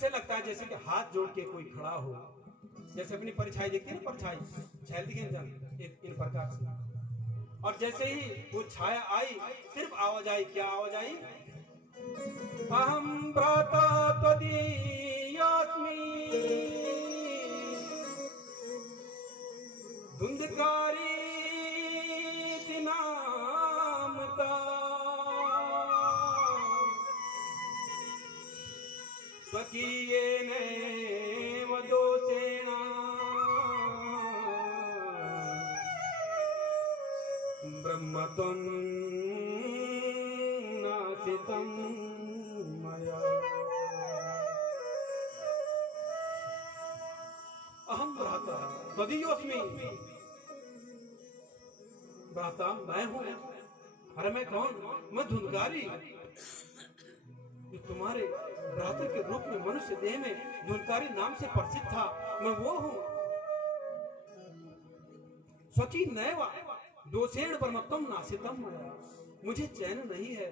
ऐसे लगता है जैसे कि हाथ जोड़ के कोई खड़ा हो, जैसे अपनी परछाई देखती है ना, परछाई छैल दिखे इन प्रकार से। और जैसे ही वो छाया आई, सिर्फ आवाज आई, क्या आवाज आई? अहम भ्राता त्वदीयोऽस्मि धुंधकारी नामता स्वकीयेनैव दोषेण ब्रह्मत्वं नाशितं मया। अहम भ्राता त्वदीयोऽस्मि, भ्राता मैं हूं। अरे मैं कौन? मैं धुंधकारी, जो तुम्हारे भ्राता के रूप में मनुष्य देह में धुंधकारी नाम से प्रसिद्ध था, मैं वो हूं। स्वची नैव दोषेण परमत्वम नाशितम मया, मुझे चैन नहीं है,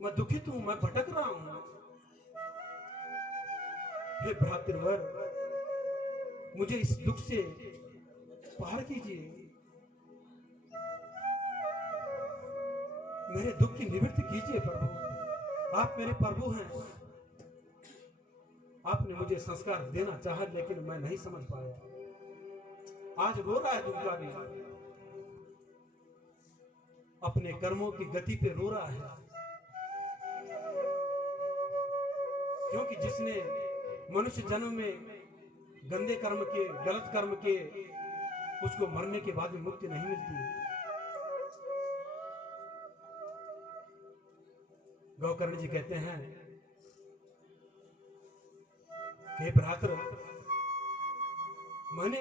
मैं दुखित हूं, मैं भटक रहा हूं। हे भ्रातृवर, मुझे इस दुख से पार कीजिए, मेरे दुख की निवृत्ति कीजिए प्रभु। आप मेरे प्रभु हैं। आपने मुझे संस्कार देना चाहा, लेकिन मैं नहीं समझ पाया। आज रो रहा है धुंधकारी, अपने कर्मों की गति पे रो रहा है, क्योंकि जिसने मनुष्य जन्म में गंदे कर्म किए, गलत कर्म किए, उसको मरने के बाद भी मुक्ति नहीं मिलती। गौकर्ण जी कहते हैं कि भ्रातृ, मैंने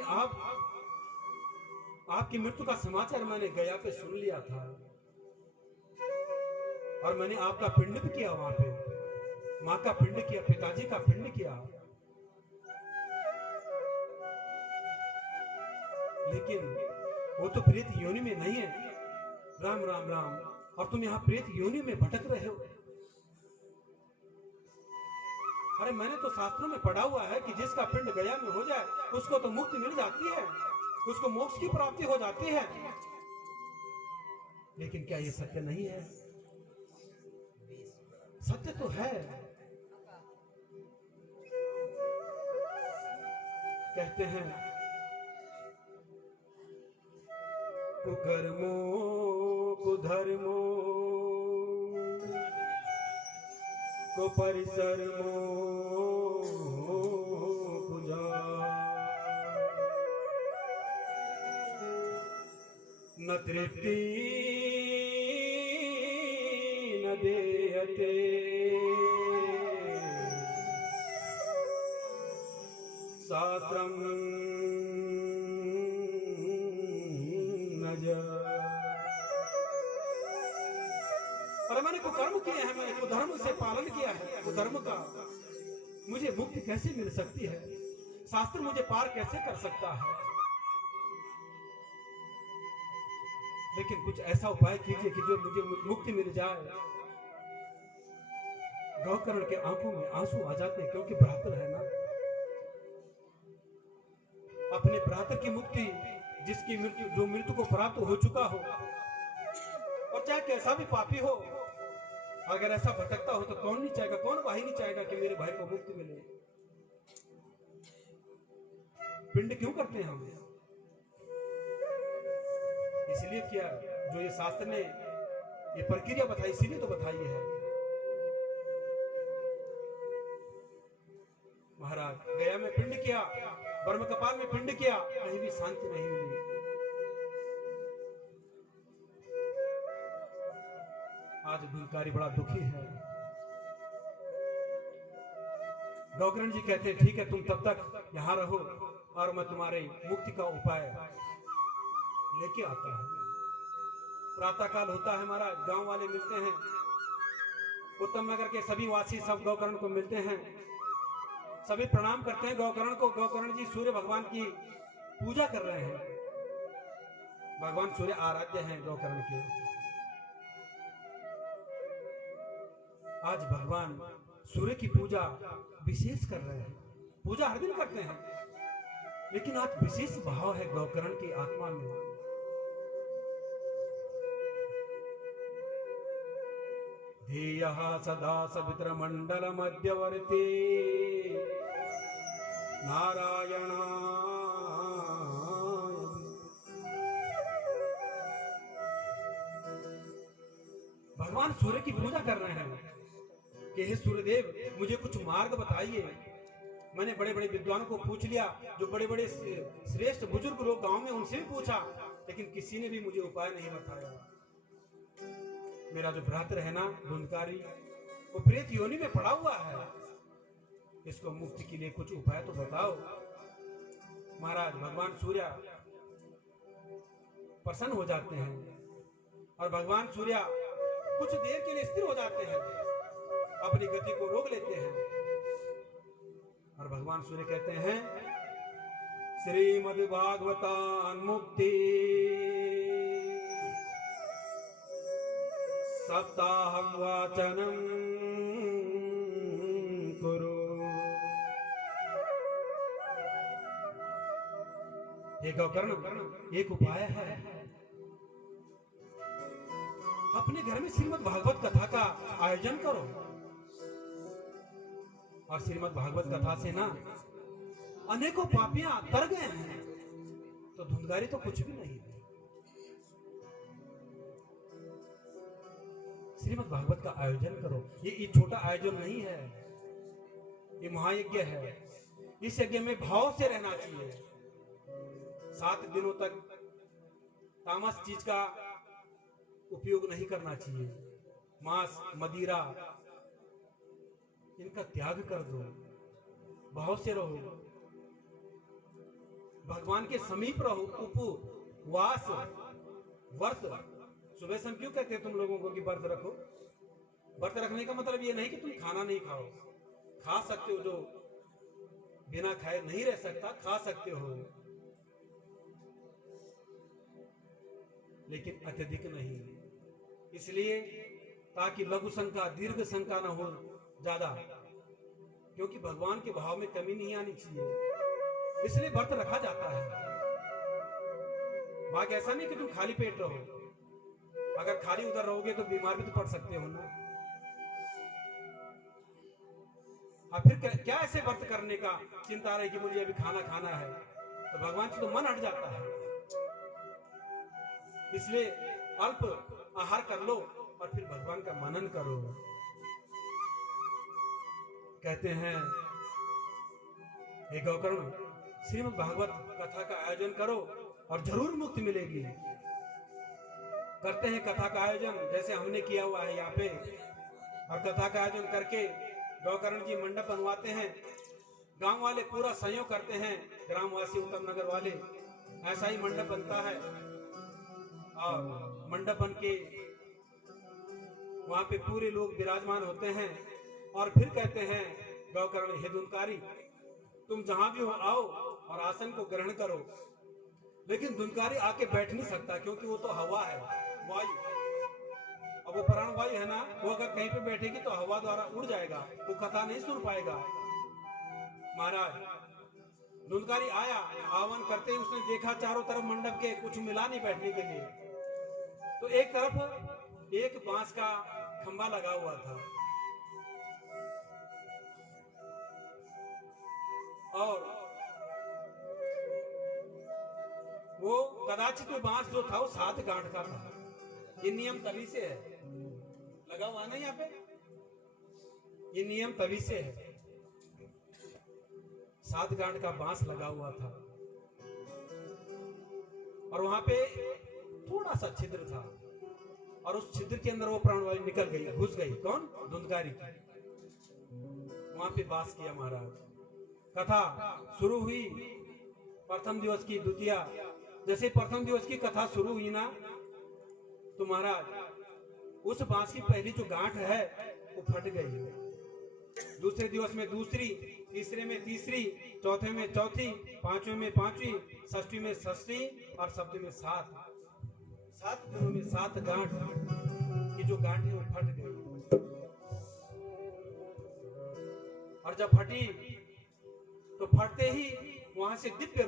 आपकी मृत्यु का समाचार मैंने गया पे सुन लिया था, और मैंने आपका पिंड भी किया वहां पे, माँ का पिंड किया, पिताजी का पिंड किया, लेकिन वो तो प्रेत योनि में नहीं है। राम राम राम, और तुम यहाँ प्रेत योनि में भटक रहे हो। अरे मैंने तो शास्त्रों में पढ़ा हुआ है कि जिसका पिंड गया में हो जाए उसको तो मुक्ति मिल जाती है, उसको मोक्ष की प्राप्ति हो जाती है। लेकिन क्या ये सत्य नहीं है? सत्य तो है। कहते हैं कुकर्मो कुधर्मो को परिसरमो पूजा न तृप्ति न देयते शास्त्रम न जा। अरे मैंने कुकर्म किए हैं, मैंने कुधर्म से पालन किया है, कुधर्म का मुझे मुक्ति कैसे मिल सकती है? शास्त्र मुझे पार कैसे कर सकता है? लेकिन कुछ ऐसा उपाय कीजिए कि जो मुझे मुक्ति मिल जाए। गौकर्ण के आंखों में आंसू आ जाते, क्योंकि भ्रातृ है ना। अपने भ्रातृ की मुक्ति, जिसकी मृत्यु, जो मृत्यु को प्राप्त हो चुका हो, और चाहे कैसा भी पापी हो, अगर ऐसा भटकता हो तो कौन नहीं चाहेगा, कौन भाई नहीं चाहेगा कि मेरे भाई को मुक्ति मिले। पिंड क्यों करते हैं हम? इसलिए किया, जो ये शास्त्र ने ये प्रक्रिया बताई, इसीलिए तो बताई है। महाराज गया में पिंड किया, ब्रह्म कपाल में पिंड किया, कहीं भी शांति नहीं मिली। आज धुंधकारी बड़ा दुखी है। गौकर्ण जी कहते हैं ठीक है, तुम तब तक यहां रहो और मैं तुम्हारे मुक्ति का उपाय लेके आता हूं। प्रातः काल होता है महाराज, गांव वाले मिलते हैं, उत्तम नगर के सभी वासी सब गौकर्ण को मिलते हैं, सभी प्रणाम करते हैं गौकर्ण को। गौकर्ण जी सूर्य भगवान की पूजा कर रहे हैं, भगवान सूर्य आराध्य हैं गौकर्ण के। आज भगवान सूर्य की पूजा विशेष कर रहे हैं। पूजा हर दिन करते हैं, लेकिन आज विशेष भाव है गौकर्ण की आत्मा में। ध्येयः सदा सवित्र मंडल मध्यवर्ती नारायण। भगवान सूर्य की पूजा कर रहे हैं कि हे सूर्यदेव, मुझे कुछ मार्ग बताइए। मैंने बड़े बड़े विद्वानों को पूछ लिया, जो बड़े बड़े श्रेष्ठ बुजुर्ग लोग गांव में, उनसे भी पूछा, लेकिन किसी ने भी मुझे उपाय नहीं बताया। मेरा जो भ्रातर है ना धुंधकारी, वो प्रेत योनि में पड़ा हुआ है, इसको मुक्ति के लिए कुछ उपाय तो बताओ। महाराज भगवान सूर्य प्रसन्न हो जाते हैं और भगवान सूर्य कुछ देर के लिए स्थिर हो जाते हैं, अपनी गति को रोक लेते हैं और भगवान सूर्य कहते हैं, श्रीमद् भागवतान मुक्ति सप्ताहं वाचनं कुरु। हे गौकर्ण, एक उपाय है, अपने घर में श्रीमद् भागवत कथा का आयोजन करो। और श्रीमद् भागवत कथा से ना अनेकों पापियां तर गए हैं, तो धुंधकारी तो कुछ भी नहीं है। श्रीमद् भागवत का आयोजन करो। ये छोटा आयोजन नहीं है, ये महायज्ञ है। इस यज्ञ में भाव से रहना चाहिए। 7 दिनों तक तामस चीज का उपयोग नहीं करना चाहिए। मांस मदिरा इनका त्याग कर दो, भाव से रहो, भगवान के समीप रहो। उपवास व्रत, सुबह शाम क्यों कहते हैं तुम लोगों को कि व्रत रखो? व्रत रखने का मतलब ये नहीं कि तुम खाना नहीं खाओ, खा सकते हो। जो बिना खाए नहीं रह सकता, खा सकते हो, लेकिन अत्यधिक नहीं। इसलिए ताकि लघु शंका दीर्घ शंका न हो ज्यादा, क्योंकि भगवान के भाव में कमी नहीं आनी चाहिए, इसलिए व्रत रखा जाता है। बाकी ऐसा नहीं कि तुम खाली पेट रहो। अगर खाली उधर रहोगे तो बीमार भी तो पड़ सकते हो ना। अब फिर क्या ऐसे व्रत करने का चिंता रहे कि मुझे अभी खाना खाना है, तो भगवान से तो मन हट जाता है। इसलिए अल्प आहार कर लो और फिर भगवान का मनन करो। कहते हैं, हे गौकर्ण, श्रीमद् भागवत कथा का आयोजन करो और जरूर मुक्ति मिलेगी। करते हैं कथा का आयोजन, जैसे हमने किया हुआ है यहाँ पे। और कथा का आयोजन करके गौकर्ण जी मंडप बनवाते हैं। गांव वाले पूरा सहयोग करते हैं, ग्रामवासी उत्तम नगर वाले। ऐसा ही मंडप बनता है और मंडप बन के वहां पे पूरे लोग विराजमान होते हैं। और फिर कहते हैं, गौकर्ण हे धुंधकारी, तुम जहां भी हो आओ और आसन को ग्रहण करो। लेकिन धुंधकारी आके बैठ नहीं सकता, क्योंकि वो तो हवा है, वायु। अब वो प्राण वायु है ना, वो अगर कहीं पे बैठेगी तो हवा द्वारा उड़ जाएगा, वो कथा नहीं सुन पाएगा। महाराज धुंधकारी आया, आह्वान करते ही उसने देखा चारों तरफ मंडप के कुछ मिला नहीं बैठने के लिए। तो एक तरफ एक बांस का खंभा लगा हुआ था और वो कदाचित बांस जो था वो 7 गांठ का था। ये नियम तभी से है, लगा हुआ ना यहाँ पे, ये नियम तभी से है। 7 गांठ का बांस लगा हुआ था और वहां पे थोड़ा सा छिद्र था और उस छिद्र के अंदर वो प्राणवायु निकल गई, घुस गई। कौन? धुंधकारी की। वहां पे वास किया महाराज। कथा शुरू हुई प्रथम दिवस की, द्वितीय, जैसे प्रथम दिवस की कथा शुरू हुई ना, तो महाराज उस बांस की पहली जो गांठ है वो फट गई। दूसरे दिवस में दूसरी, तीसरे में तीसरी, चौथे में चौथी, पांचवें में पांचवी, षष्ठी में षष्ठी और सप्तमी में 7 दिनों में 7 गांठ की जो गांठ है वो फट गई। और जब फटी तो फटते ही वहां से दिव्य